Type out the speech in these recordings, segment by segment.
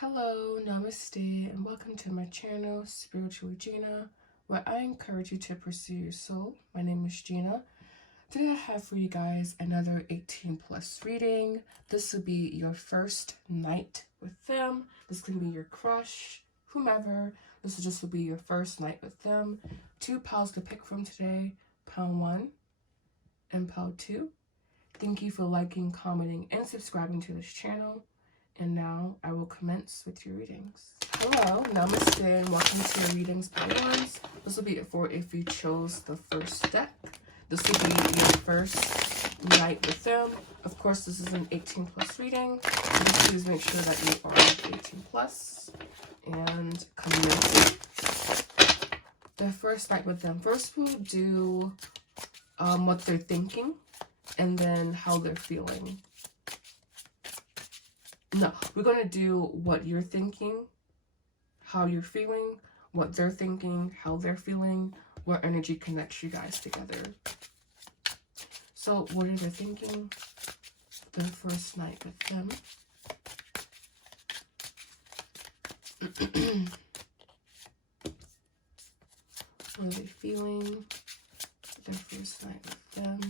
Hello, Namaste, and welcome to my channel, Spiritual Gina, where I encourage you to pursue your soul. My name is Gina. Today I have for you guys another 18 plus reading. This will be your first night with them. This can be your crush, whomever. This will be your first night with them. 2 piles to pick from today, pile 1 and pile 2. Thank you for liking, commenting, and subscribing to this channel. And now I will commence with your readings. Hello, Namaste, and welcome to your readings by ones. This will be for if you chose the first deck. This will be your first night with them. Of course, this is an 18 plus reading. So just please make sure that you are 18 plus and committed. The first night with them. First, we'll do what they're thinking and then how they're feeling. No, we're going to do what you're thinking, how you're feeling, what they're thinking, how they're feeling, what energy connects you guys together. So, what are they thinking? The first night with them. What are they feeling? Their first night with them.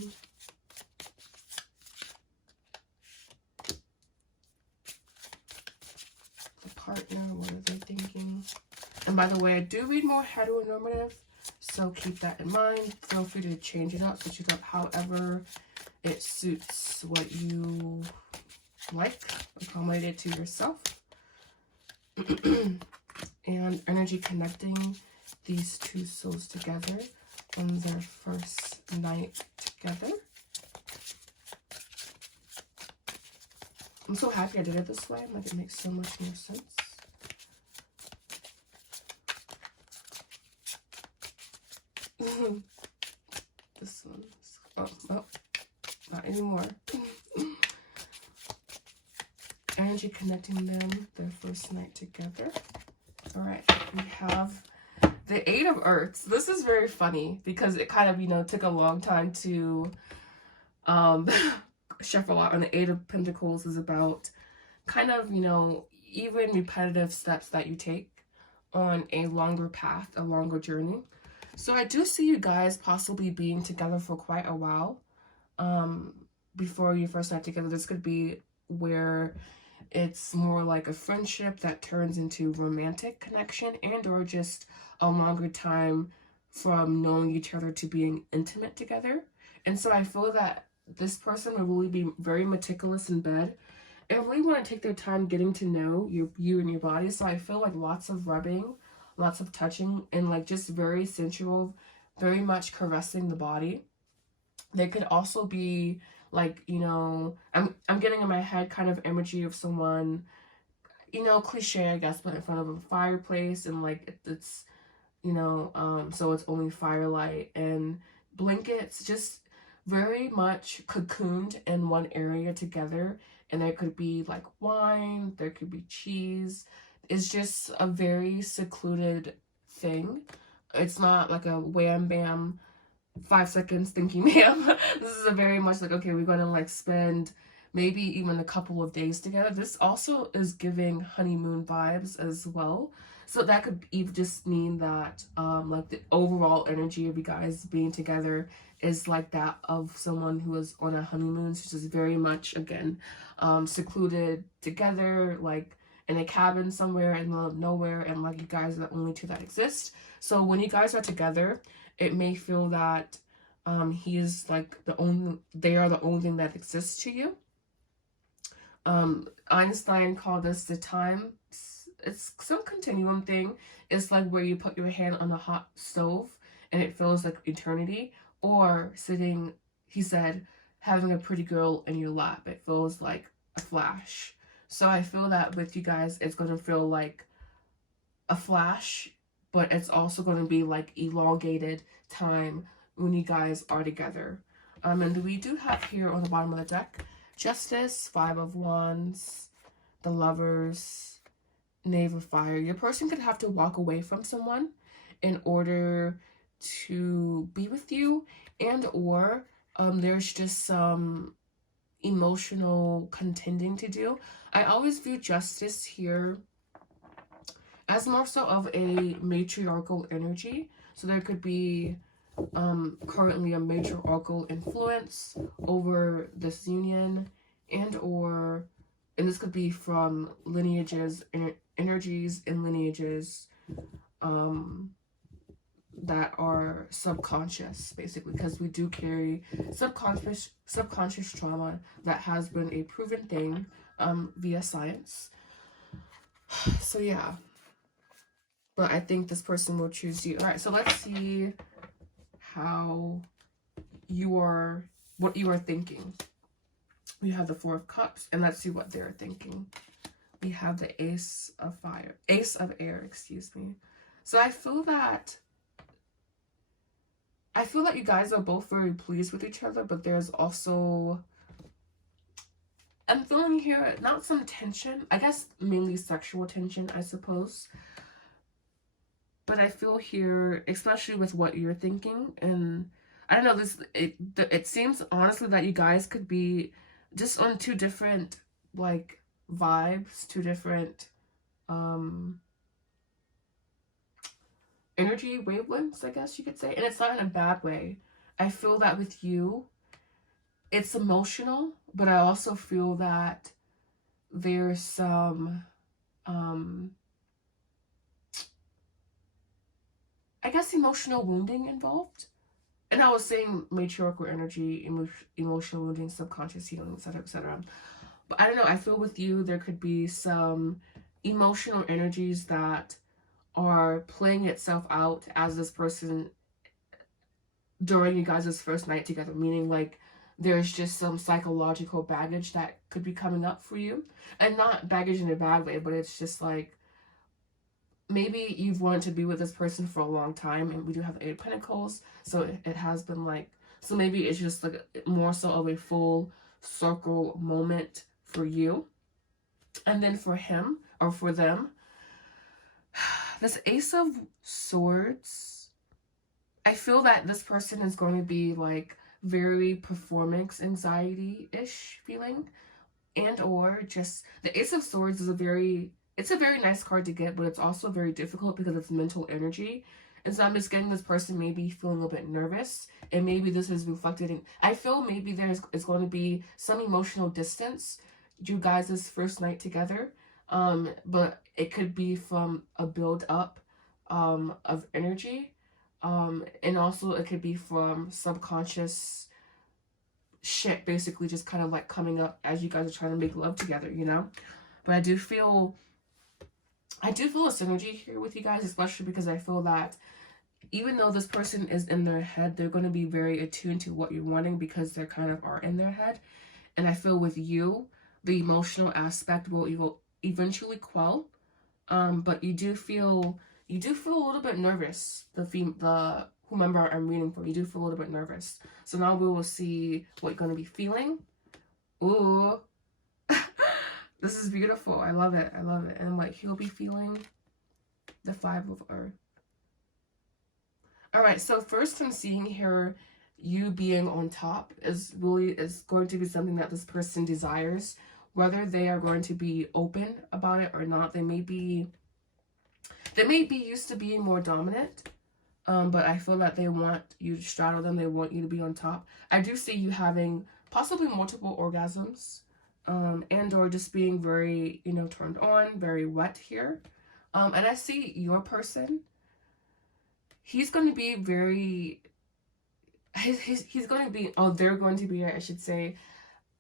Partner, what are they thinking? And by the way, I do read more heteronormative, so keep that in mind. Feel free to change it up, switch it up however it suits what you like. Accommodate it to yourself. And energy connecting these two souls together on their first night together. I'm so happy I did it this way. I'm like, it makes so much more sense. This one. Oh, not anymore. Energy connecting them, their first night together. All right, we have the Eight of Earths. This is very funny because it kind of, took a long time to shuffle out. And the Eight of Pentacles is about kind of, even repetitive steps that you take on a longer path, a longer journey. So I do see you guys possibly being together for quite a while before your first night together. This could be where it's more like a friendship that turns into romantic connection and or just a longer time from knowing each other to being intimate together. And so I feel that this person will really be very meticulous in bed and really want to take their time getting to know you and your body. So I feel like lots of rubbing, lots of touching, and like just very sensual, very much caressing the body. They could also be like, I'm getting in my head kind of imagery of someone, cliche, I guess, but in front of a fireplace and like it's, so it's only firelight and blankets, just very much cocooned in one area together. And there could be like wine, there could be cheese. It's just a very secluded thing. It's not like a wham bam 5 seconds thinking ma'am. This is a very much like, okay, we're going to like spend maybe even a couple of days together. This also is giving honeymoon vibes as well. So that could even just mean that like the overall energy of you guys being together is like that of someone who is on a honeymoon, which is very much, again, secluded together, like in a cabin somewhere in the middle of nowhere, and like you guys are the only two that exist. So when you guys are together, it may feel that he is like they are the only thing that exists to you. Einstein called this the time. It's some continuum thing. It's like where you put your hand on a hot stove and it feels like eternity, or sitting, he said, having a pretty girl in your lap. It feels like a flash. So I feel that with you guys, it's going to feel like a flash, but it's also going to be like elongated time when you guys are together. And we do have here on the bottom of the deck, Justice, 5 of Wands, the Lovers, Knave of Fire. Your person could have to walk away from someone in order to be with you, and or there's just some emotional contending to do. I always view Justice here has more so of a matriarchal energy. So there could be currently a matriarchal influence over this union, and this could be from lineages, energies and lineages that are subconscious, basically, because we do carry subconscious trauma that has been a proven thing via science. So yeah, but I think this person will choose you. All right, so let's see what you are thinking. We have the Four of Cups, and let's see what they're thinking. We have the Ace of Air, excuse me. So I feel that you guys are both very pleased with each other, but there's also, I'm feeling here, not some tension, I guess mainly sexual tension, I suppose. But I feel here, especially with what you're thinking, and I don't know, it seems honestly that you guys could be just on two different, like, vibes, two different energy wavelengths, I guess you could say. And it's not in a bad way. I feel that with you, it's emotional, but I also feel that there's some I guess emotional wounding involved. And I was saying matriarchal energy, emotional wounding, subconscious healing, etc., etc. But I don't know, I feel with you there could be some emotional energies that are playing itself out as this person during you guys' first night together, meaning like there's just some psychological baggage that could be coming up for you. And not baggage in a bad way, but it's just like maybe you've wanted to be with this person for a long time, and we do have the Eight of Pentacles, so it has been like, so maybe it's just like more so of a full circle moment for you. And then for him, or for them, this Ace of Swords, I feel that this person is going to be like very performance anxiety-ish feeling, and or just the Ace of Swords is it's a very nice card to get, but it's also very difficult because it's mental energy. And so I'm just getting this person maybe feeling a little bit nervous, and maybe this is reflected in, I feel maybe it's going to be some emotional distance you guys' first night together, but it could be from a build up of energy, and also it could be from subconscious shit basically just kind of like coming up as you guys are trying to make love together, you know. But I do feel a synergy here with you guys, especially because I feel that even though this person is in their head, they're going to be very attuned to what you're wanting because they kind of are in their head. And I feel with you, the emotional aspect will eventually quell. But you do feel a little bit nervous. The whomever I'm reading for, you do feel a little bit nervous. So now we will see what you're going to be feeling. Ooh. This is beautiful. I love it. I love it. And like he'll be feeling the Five of Earth. All right. So first I'm seeing here you being on top is going to be something that this person desires, whether they are going to be open about it or not. They may be used to being more dominant, but I feel that they want you to straddle them. They want you to be on top. I do see you having possibly multiple orgasms, and or just being very, turned on, very wet here. And I see your person, he's going to be very, he's going to be, they're going to be, I should say,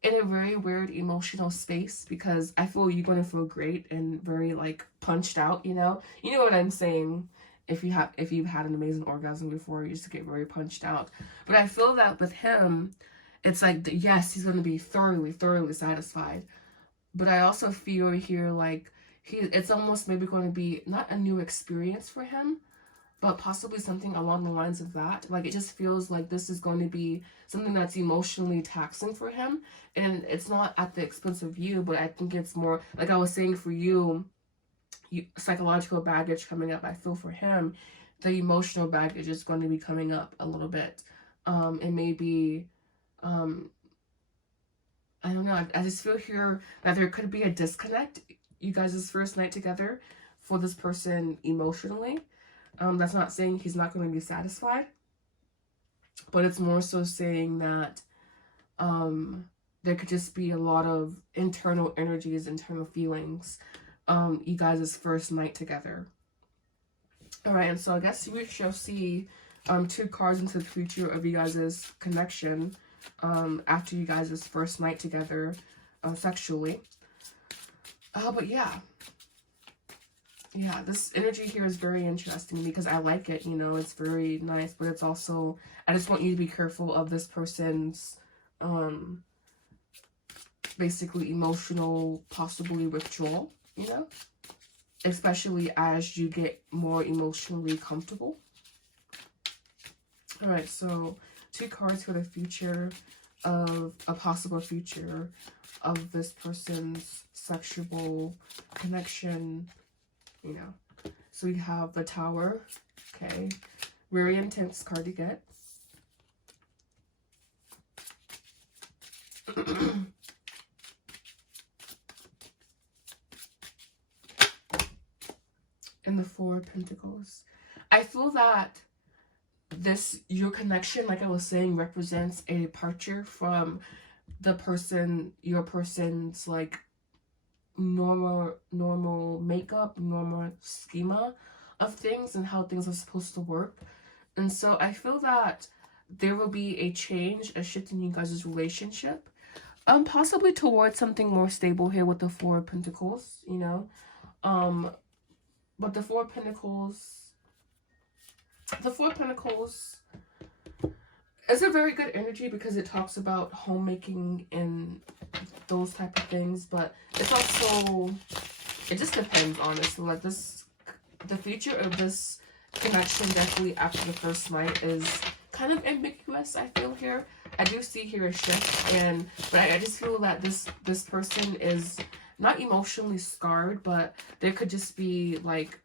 in a very weird emotional space, because I feel you're going to feel great and very like punched out, you know what I'm saying. If you've had an amazing orgasm before, you just get very punched out. But I feel that with him, it's like, yes, he's going to be thoroughly satisfied. But I also feel here like it's almost maybe going to be not a new experience for him, but possibly something along the lines of that. Like, it just feels like this is going to be something that's emotionally taxing for him. And it's not at the expense of you, but I think it's more, like I was saying, for you, psychological baggage coming up. I feel for him, the emotional baggage is going to be coming up a little bit. And maybe, I don't know, I just feel here that there could be a disconnect, you guys' first night together, for this person emotionally. That's not saying he's not going to be satisfied, but it's more so saying that there could just be a lot of internal energies, internal feelings, you guys' first night together. All right, and so I guess we shall see 2 cards into the future of you guys' connection after you guys' first night together sexually. But yeah, this energy here is very interesting because I like it, you know, it's very nice, but it's also, I just want you to be careful of this person's basically emotional, possibly withdrawal, you know, especially as you get more emotionally comfortable. All right, so 2 cards for the future of a possible future of this person's sexual connection, you know. So we have the Tower, okay, very intense card to get. And the 4 of Pentacles. I feel that your connection, like I was saying, represents a departure from the person, your person's like normal makeup, normal schema of things and how things are supposed to work. And so I feel that there will be a change, a shift in you guys' relationship, possibly towards something more stable here with the 4 of Pentacles, you know. But the 4 of Pentacles is a very good energy because it talks about homemaking and those type of things, but it's also, it just depends, honestly. Like the future of this connection definitely after the first night is kind of ambiguous, I feel here. I do see here a shift, but I just feel that this person is not emotionally scarred, but there could just be like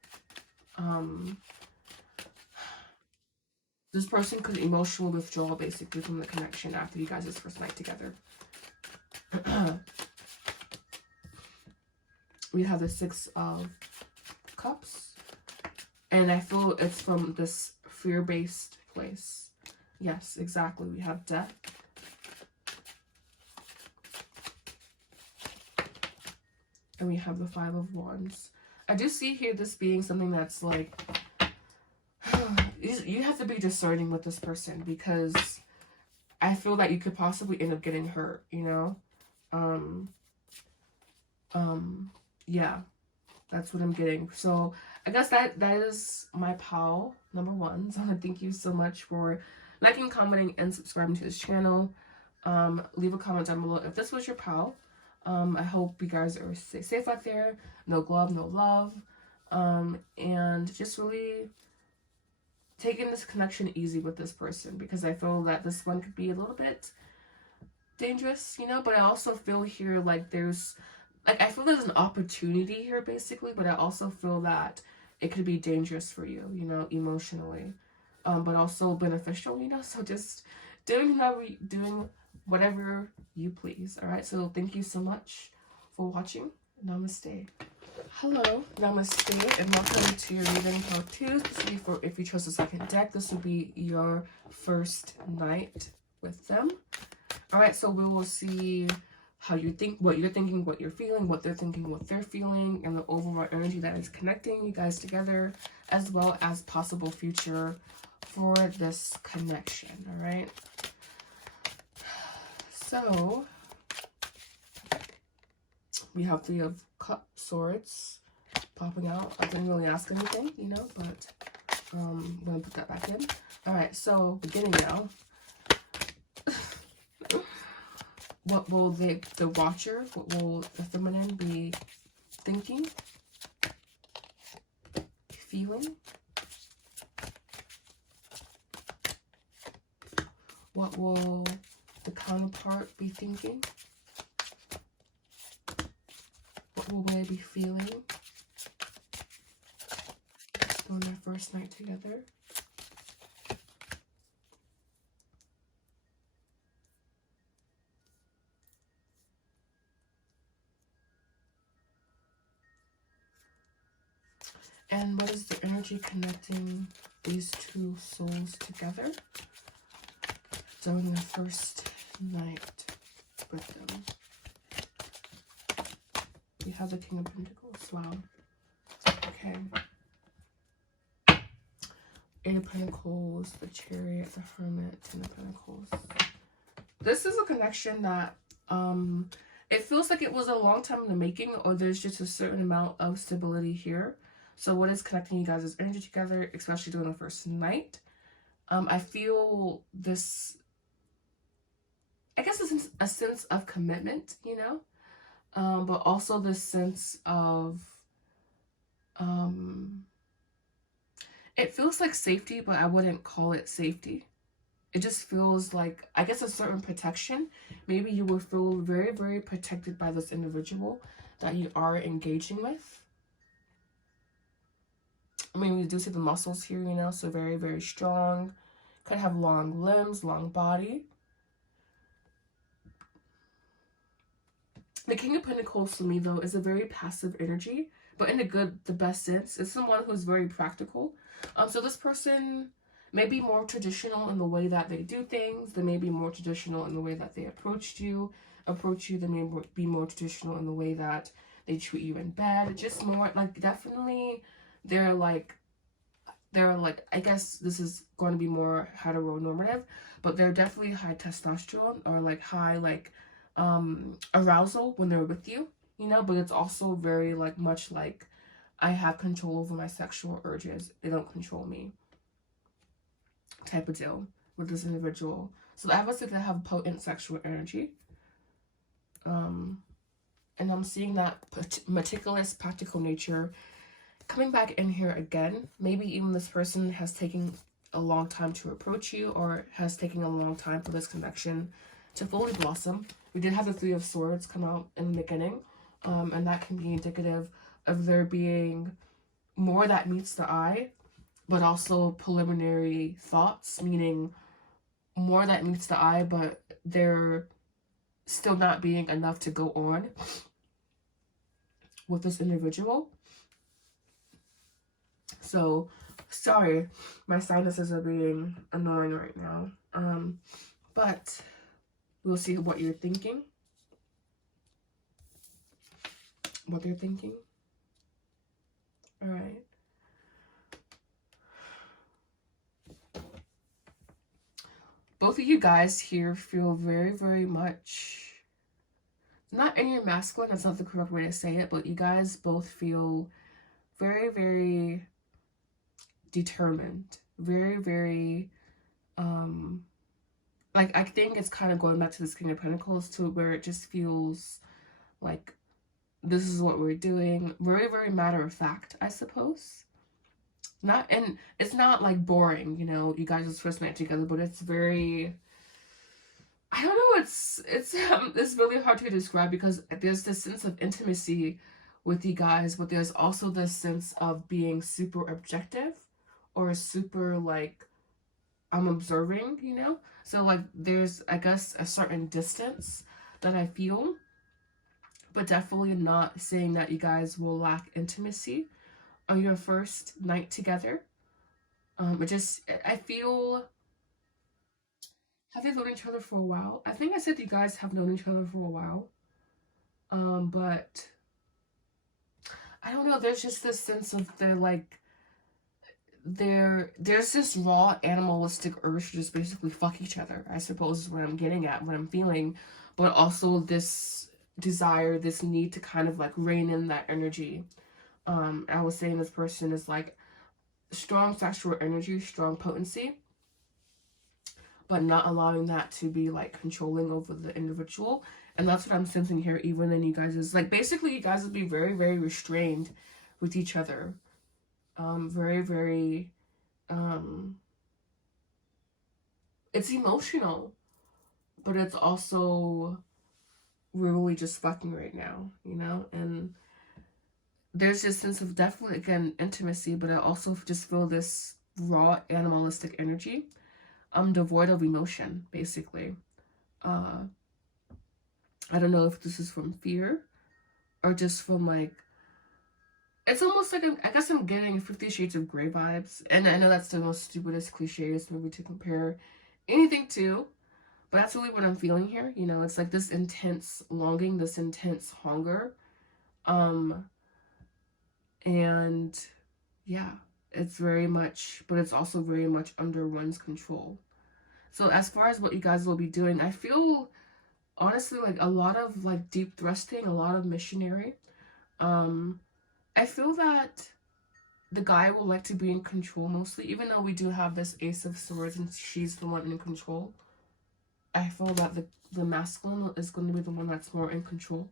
this person could emotionally withdraw basically from the connection after you guys' first night together. We have the 6 of Cups, and I feel it's from this fear-based place. Yes, exactly. We have Death. And we have the 5 of Wands. I do see here this being something that's like, you have to be discerning with this person because I feel that you could possibly end up getting hurt, you know? Yeah, that's what I'm getting. So I guess that is my pal number 1. So I want to thank you so much for liking, commenting, and subscribing to this channel. Leave a comment down below if this was your pal. I hope you guys are safe out there. No glove, no love. And just really taking this connection easy with this person because I feel that this one could be a little bit dangerous, you know, but I also feel here like I feel there's an opportunity here basically, but I also feel that it could be dangerous for you, you know, emotionally, but also beneficial, you know, so just doing whatever you please. All right, so thank you so much for watching. Namaste. Hello, namaste, and welcome to your reading part 2. This will be for if you chose the second deck. This will be your first night with them. All right, so we will see how you think, what you're thinking, what you're feeling, what they're thinking, what they're feeling, and the overall energy that is connecting you guys together, as well as possible future for this connection. All right. So we have 3 of Swords popping out. I didn't really ask anything, you know, but I'm gonna put that back in. All right, so beginning now. What will the Watcher, what will the Feminine be thinking, feeling? What will the counterpart be thinking? What will they be feeling on their first night together? And what is the energy connecting these two souls together during the first night with them? We have the King of Pentacles. Wow. Okay. Eight of Pentacles, the Chariot, the Hermit, Ten of Pentacles. This is a connection that it feels like it was a long time in the making, or there's just a certain amount of stability here. So what is connecting you guys' energy together, especially during the first night? I feel this, I guess a sense of commitment, you know, but also this sense of, it feels like safety, but I wouldn't call it safety. It just feels like, I guess, a certain protection. Maybe you will feel very, very protected by this individual that you are engaging with. I mean, we do see the muscles here, you know, so very, very strong. Could have long limbs, long body. The King of Pentacles for me, though, is a very passive energy, but in the best sense. It's someone who's very practical. So this person may be more traditional in the way that they do things. They may be more traditional in the way that they approach you. They may be more traditional in the way that they treat you in bed. Just more, like, definitely, they're like, I guess this is going to be more heteronormative, but they're definitely high testosterone, or like high, like, arousal when they're with you, you know, but it's also very, like, much like, I have control over my sexual urges. They don't control me type of deal with this individual. So I would say they have potent sexual energy. And I'm seeing that meticulous, practical nature coming back in here again. Maybe even this person has taken a long time to approach you, or has taken a long time for this connection to fully blossom. We did have the Three of Swords come out in the beginning, and that can be indicative of there being more that meets the eye, but also preliminary thoughts, meaning more that meets the eye, but there still not being enough to go on with this individual. So, sorry, my sinuses are being annoying right now. But we'll see what you're thinking. What they're thinking. All right. Both of you guys here feel very, very much, not in your masculine, that's not the correct way to say it, but you guys both feel very, very determined. Very, very, like, I think it's kind of going back to this King of Pentacles, to where it just feels like this is what we're doing. Very, very matter of fact, I suppose. And it's not like boring, you know, you guys just first met together, but it's very, I don't know, it's really hard to describe, because there's this sense of intimacy with you guys, but there's also this sense of being super objective, or super, like, I'm observing, you know? So, like, there's, I guess, a certain distance that I feel, but definitely not saying that you guys will lack intimacy on your first night together. I feel, have they known each other for a while? I think I said you guys have known each other for a while. But I don't know, there's just this sense of there's this raw animalistic urge to just basically fuck each other, I suppose is what I'm getting at, what I'm feeling, but also this desire, this need to kind of like rein in that energy. I was saying this person is like strong sexual energy, strong potency, but not allowing that to be like controlling over the individual. And that's what I'm sensing here, even in you guys, is like basically you guys would be very, very restrained with each other. Very, very, it's emotional, but it's also, we're really just fucking right now, you know? And there's this sense of definitely, again, intimacy, but I also just feel this raw animalistic energy. I'm devoid of emotion, basically. I don't know if this is from fear or just from like it's almost like I guess I'm getting 50 Shades of Grey vibes. And I know that's the most stupidest, clichéest movie to compare anything to. But that's really what I'm feeling here. You know, it's like this intense longing, this intense hunger. Um, and yeah, it's very much, but it's also very much under one's control. So as far as what you guys will be doing, I feel honestly like a lot of like deep thrusting, a lot of missionary. Um, I feel that the guy will like to be in control mostly, even though we do have this Ace of Swords and she's the one in control. I feel that the masculine is going to be the one that's more in control.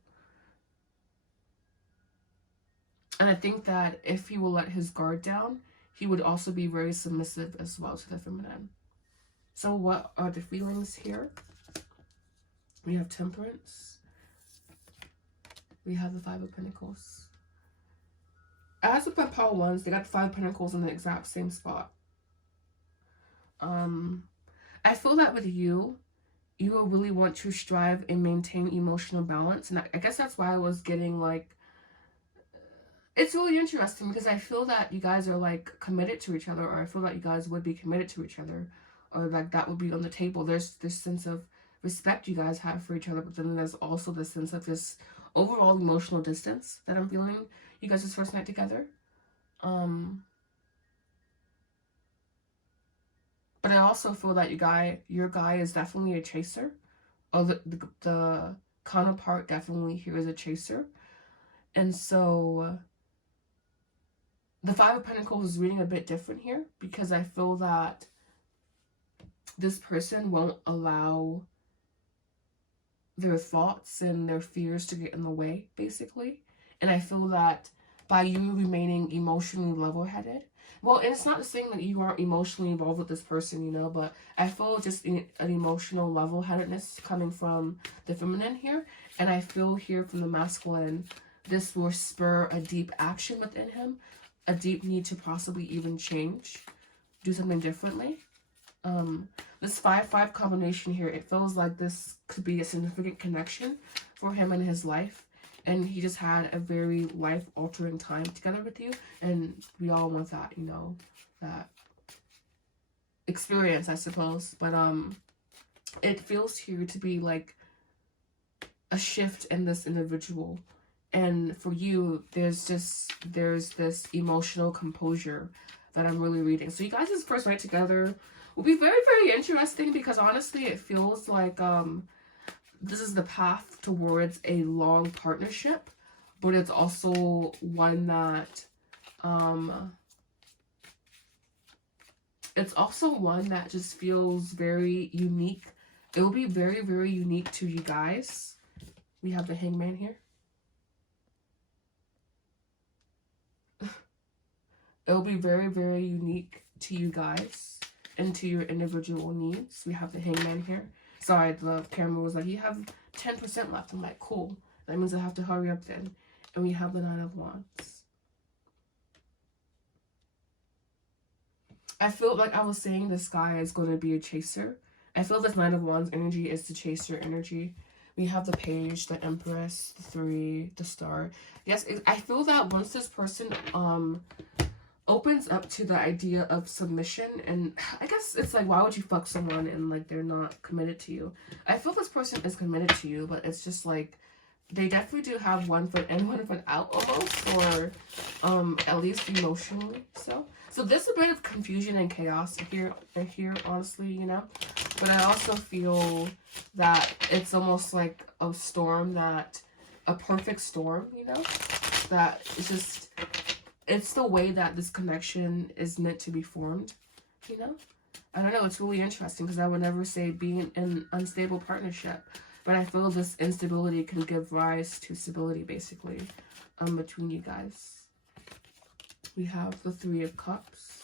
And I think that if he will let his guard down, he would also be very submissive as well to the feminine. So what are the feelings here? We have Temperance. We have the Five of Pentacles. As with my power ones, they got the Five of Pentacles in the exact same spot. I feel that with you, you will really want to strive and maintain emotional balance. And I guess that's why I was getting like, it's really interesting because I feel that you guys are like committed to each other, or I feel that you guys would be committed to each other, or like that would be on the table. There's this sense of respect you guys have for each other, but then there's also this sense of this overall emotional distance that I'm feeling you guys' first night together. But I also feel that your guy is definitely a chaser. Oh, the counterpart definitely here is a chaser. And so the Five of Pentacles is reading a bit different here because I feel that this person won't allow their thoughts and their fears to get in the way, basically. And I feel that by you remaining emotionally level-headed, well, and it's not saying that you aren't emotionally involved with this person, you know, but I feel just an emotional level-headedness coming from the feminine here. And I feel here from the masculine, this will spur a deep action within him, a deep need to possibly even change, do something differently. This 5-5 combination here, it feels like this could be a significant connection for him in his life. And he just had a very life-altering time together with you. And we all want that, you know, that experience, I suppose. But it feels here to be like a shift in this individual. And for you, there's this emotional composure that I'm really reading. So you guys' first night together will be very, very interesting because honestly, it feels like this is the path towards a long partnership, but it's also one that just feels very unique. It will be very, very unique to you guys. We have the Hangman here. It'll be very, very unique to you guys and to your individual needs. We have the Hangman here. Sorry, the camera was like, you have 10% left. I'm like, cool. That means I have to hurry up then. And we have the Nine of Wands. I feel like I was saying this guy is going to be a chaser. I feel this Nine of Wands energy is the chaser energy. We have the Page, the Empress, the Three, the Star. Yes, I feel that once this person opens up to the idea of submission, and I guess it's like, why would you fuck someone and like they're not committed to you? I feel this person is committed to you, but it's just like they definitely do have one foot in, one foot out almost, or at least emotionally so there's a bit of confusion and chaos here honestly, you know. But I also feel that it's almost like a storm, that a perfect storm, you know, that it's just, it's the way that this connection is meant to be formed, you know? I don't know, it's really interesting because I would never say being in an unstable partnership, but I feel this instability can give rise to stability, basically, between you guys. We have the Three of Cups.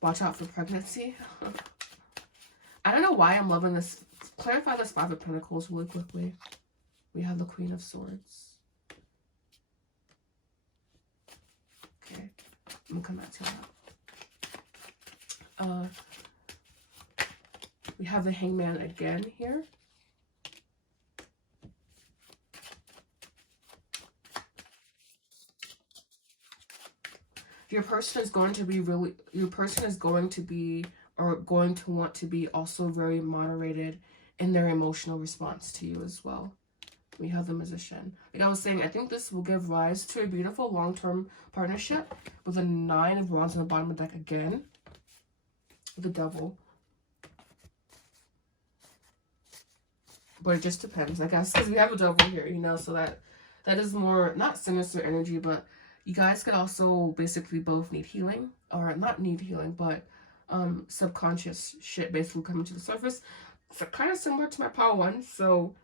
Watch out for pregnancy. I don't know why I'm loving this. Clarify this Five of Pentacles really quickly. We have the Queen of Swords. Okay, I'm gonna come back to that. We have the Hangman again here. Your person is going to be or going to want to be also very moderated in their emotional response to you as well. We have the Magician. Like I was saying, I think this will give rise to a beautiful long-term partnership with a 9 of Wands on the bottom of the deck again. The Devil. But it just depends, I guess, because we have a Devil here, you know, so that is more, not sinister energy, but you guys could also basically both need healing, or not need healing, but subconscious shit basically coming to the surface. So kind of similar to my power one, so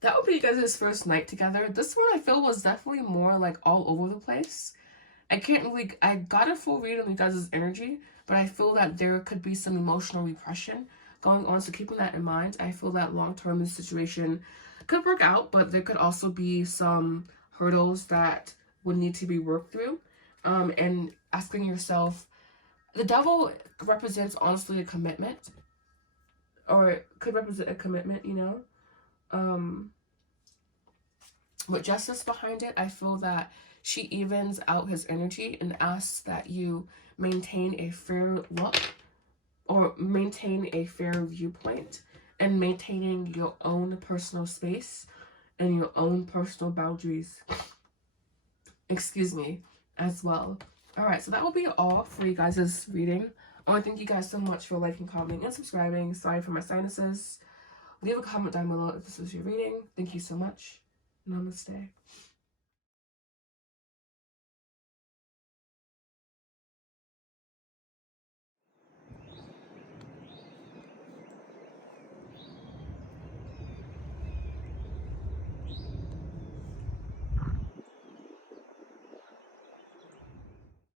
that would be you guys' first night together. This one I feel was definitely more like all over the place. I got a full read on you guys' energy, but I feel that there could be some emotional repression going on. So keeping that in mind, I feel that long-term this situation could work out, but there could also be some hurdles that would need to be worked through. And asking yourself, the Devil represents honestly a commitment, or it could represent a commitment, you know. With justice behind it, I feel that she evens out his energy and asks that you maintain a fair look, or maintain a fair viewpoint, and maintaining your own personal space and your own personal boundaries, excuse me, as well. All right, so that will be all for you guys' reading. I want to thank you guys so much for liking, commenting, and subscribing. Sorry for my sinuses. Leave a comment down below if this was your reading. Thank you so much. Namaste.